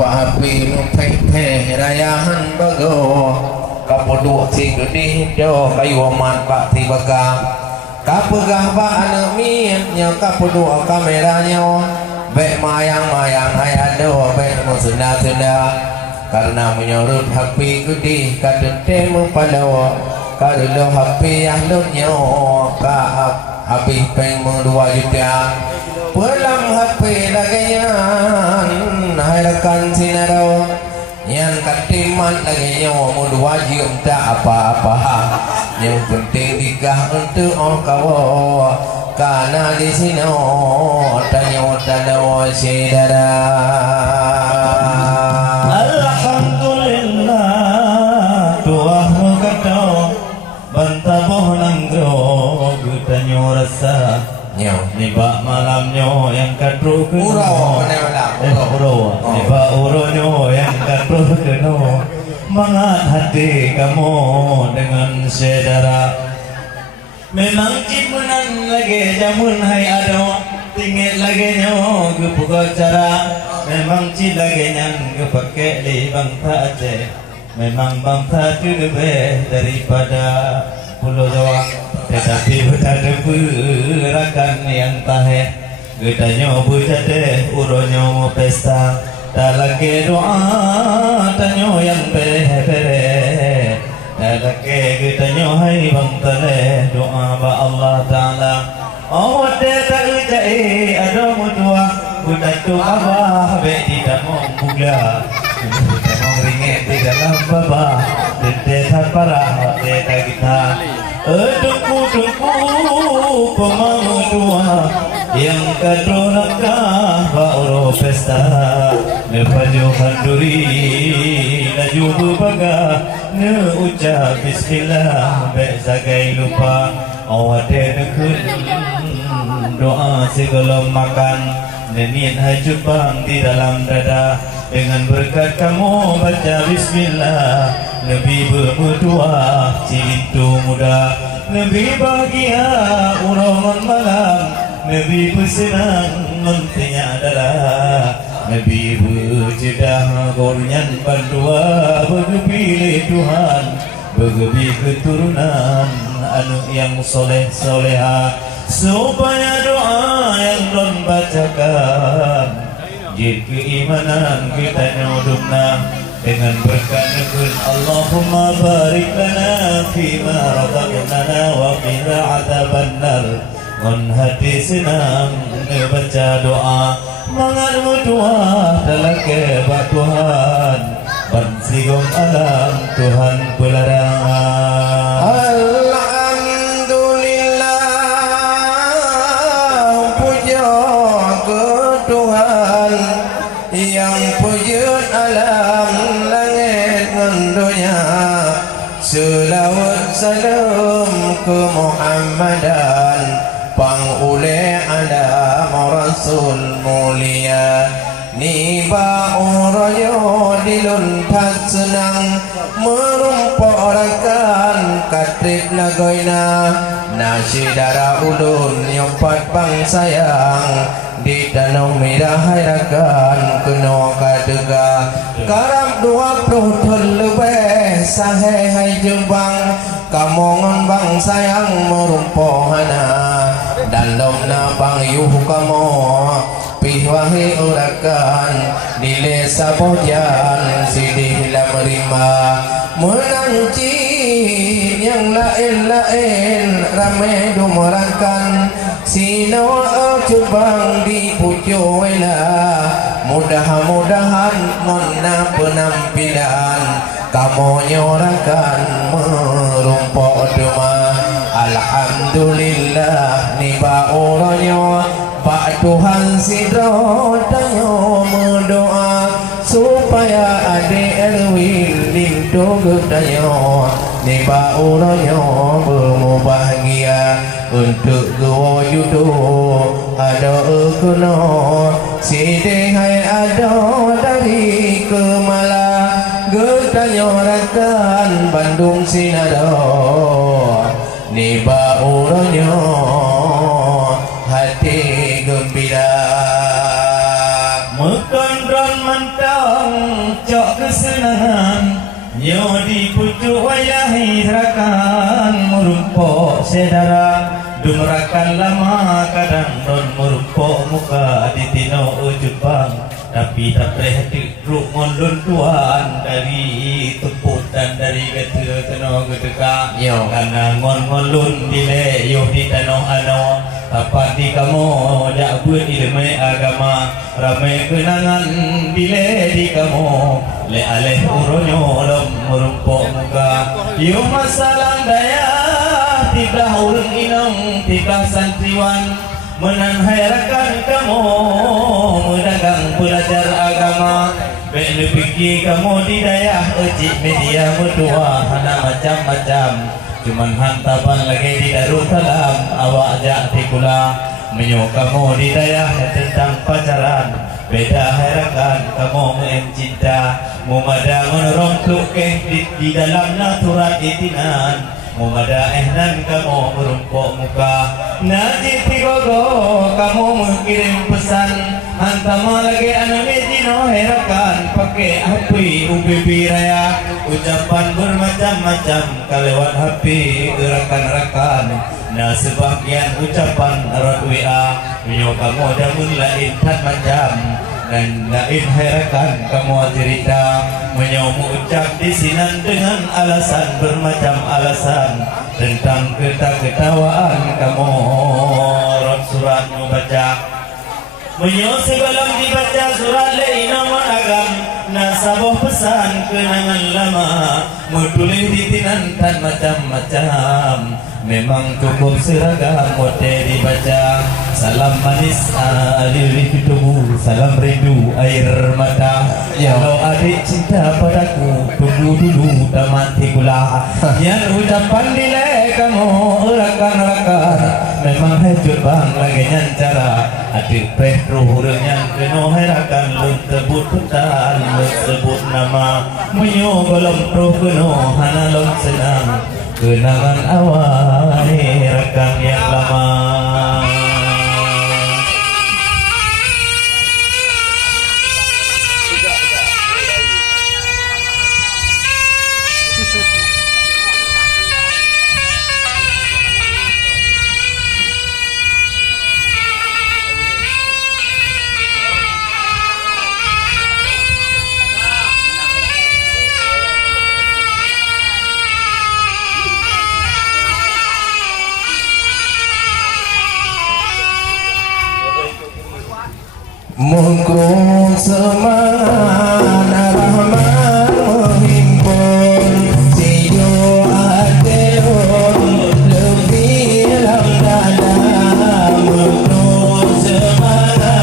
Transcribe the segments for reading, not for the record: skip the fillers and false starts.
api nupe rayahan bago kapoduk si gede do kayu amat pak tibaga kapegah ba anemin nya kapoduk kameranya be mayang hayado be musunda karena menyorot api gede kadente mempadawa kalau api ahlutnya ka api peng 2 juta pelam HP laganya hai rekan sinaro yang katiman lagi mau 2 juta tak apa-apa yang penting nikah untuk kawo karena di sini tanya saudara alhamdulillah doamu kata bantaboh nanggro gutanyo rasa nibak malamnya yang kadru keno nibak uronyo yang kadru keno mangat hati kamu dengan saudara memang cipunan lagi jamun hai ada tinggal lagi nyo kebuka cara memang cil lagi nyang kepake di bangsa Aceh memang bangsa itu lebih daripada Pulau Jawa tetapi berada berakan yang tahe gedanya berjade uronyo pesta tak lagi doa tanyo yang bere tak lagi gedanya hai bang tale doa ba Allah Ta'ala awat tak ujai ada mutua budak tu abah be tidak mau buga mau ringet di dalam baba dedesan parah deda kita Dengku pemamu dua yang kadonakah bauro pesta nepaju handuri laju berbaga ne ucap bismillah be zagai lupa awade nekun doa segala makan niat hajut bang di dalam dada dengan berkat kamu baca bismillah Nabi berdua cilintu muda Nabi bahagia urangan malam Nabi bersenang nantinya adalah Nabi berjedah gornyan bandua bergepilih Tuhan bergebi keturunan anak yang soleh soleha supaya doa yang don bacakan jid keimanan kita nyodumna dengan berkat nekun Allahumma barik lana fima razaqtana wa qina adzabannar ngon hati senang baca doa mangarmu doa dalam kebat Tuhan ban sigong alam Tuhan pelarang alhamdulillah puja ke Tuhan yang puja alam selawat salam ke Muhammadan pangule ala Rasul mulia niba urayo diluntas senang merumparakan katrip lagoina nasyidara ulun nyompat bang sayang di danau merah harakan kena kadega karab 20 tahun lebih sahe hai jembang kamongan bang sayang merumpohana dalam na bang yuh kamu pihwahi urakan nilai sabojan sidih la merima menanci yang lain-lain ramai dumerakan sinawa cubang di pucuela mudah-mudahan mona penampilan kamu nyorakan merumpok dema alhamdulillah niba uronyo Pak Tuhan sidro tanyo mendoa supaya adik Erwin lintu gedanyo niba uronyo bermubahagia untuk gua judo ada kuno sidih hai ada dari Kemala gedanyo rakan Bandung Sinado niba uronyo hati gembira Mekandran mantap dong cok kesenangan nyo di pucuk wayahi serakan merumpok sedara dumerakan lama kadang non merumpok muka di tino ujubang tapi tak boleh diruk ngolun tuan dari tepuk dan dari kata kena keteka karena ngolun dile yo di tanah ano apa di kamu jak buat ilmu agama ramai kenangan dile di kamu le aleh uronyo lom merumpok muka yo masalah daya tiga ulun inong tiga santriwan menanhairakan kamu mendagang belajar agama beli fikir kamu di dayah ejik media berdua hana macam-macam cuman hantapan lagi di Darussalam awak jak tikula menyo kamu di dayah tentang pacaran beda hairakan kamu mencinta mumada menorong tukeh di dalam natural itinan mumada ehnan kamu merumpok muka najib tigogo kamu mengirim pesan hantama lagi anu medino herakan pakai HP UBB raya ucapan bermacam-macam kalewat HP gerakan-rakan nah sebagian ucapan rot WA menyo kamu damun lain tan macam dan lain herakan kamu cerita menyomu ucap di sinan dengan alasan bermacam alasan tentang ketawaan kamu rot suratmu baca menyo sebelum dibaca surat lain nama agam nasaboh pesan kenangan lama menulis di tinan tan macam-macam memang cukup seragam mote dibaca salam manis aliri tubuh salam rindu air mata kalau adik cinta padaku tunggu dulu tamat gula yang ucapan dile kamu rakan-rakan memang hejur bang lagi nyancara adik peh ruhurnya keno herakan lu sebut putar lu sebut nama menyo golong roh keno hana lom senang kenangan awal rekan yang lama mengkung semana rahmat menghimpun siyo ateun lebih dalam dada mengkung semana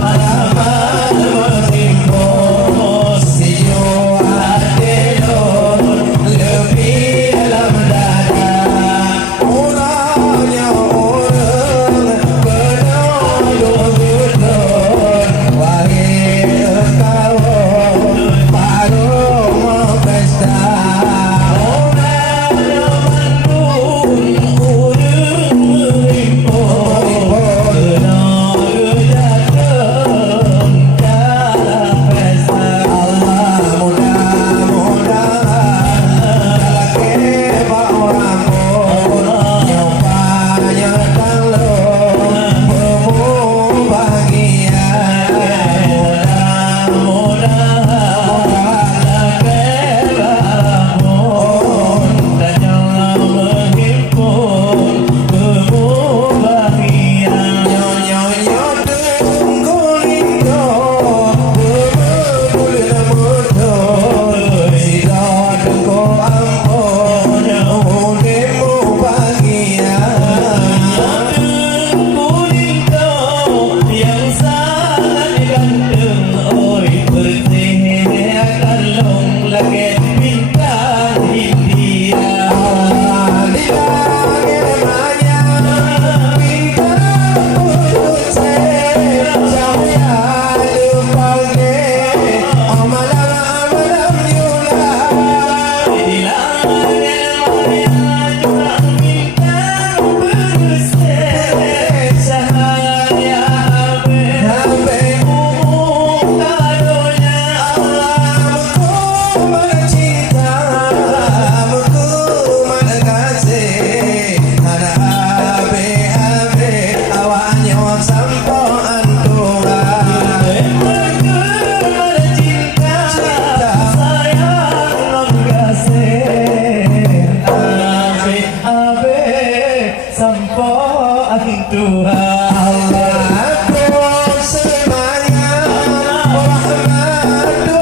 rahmat menghimpun siyo ateun lebih dalam dada orangnya orang penuh wahai kau Aduh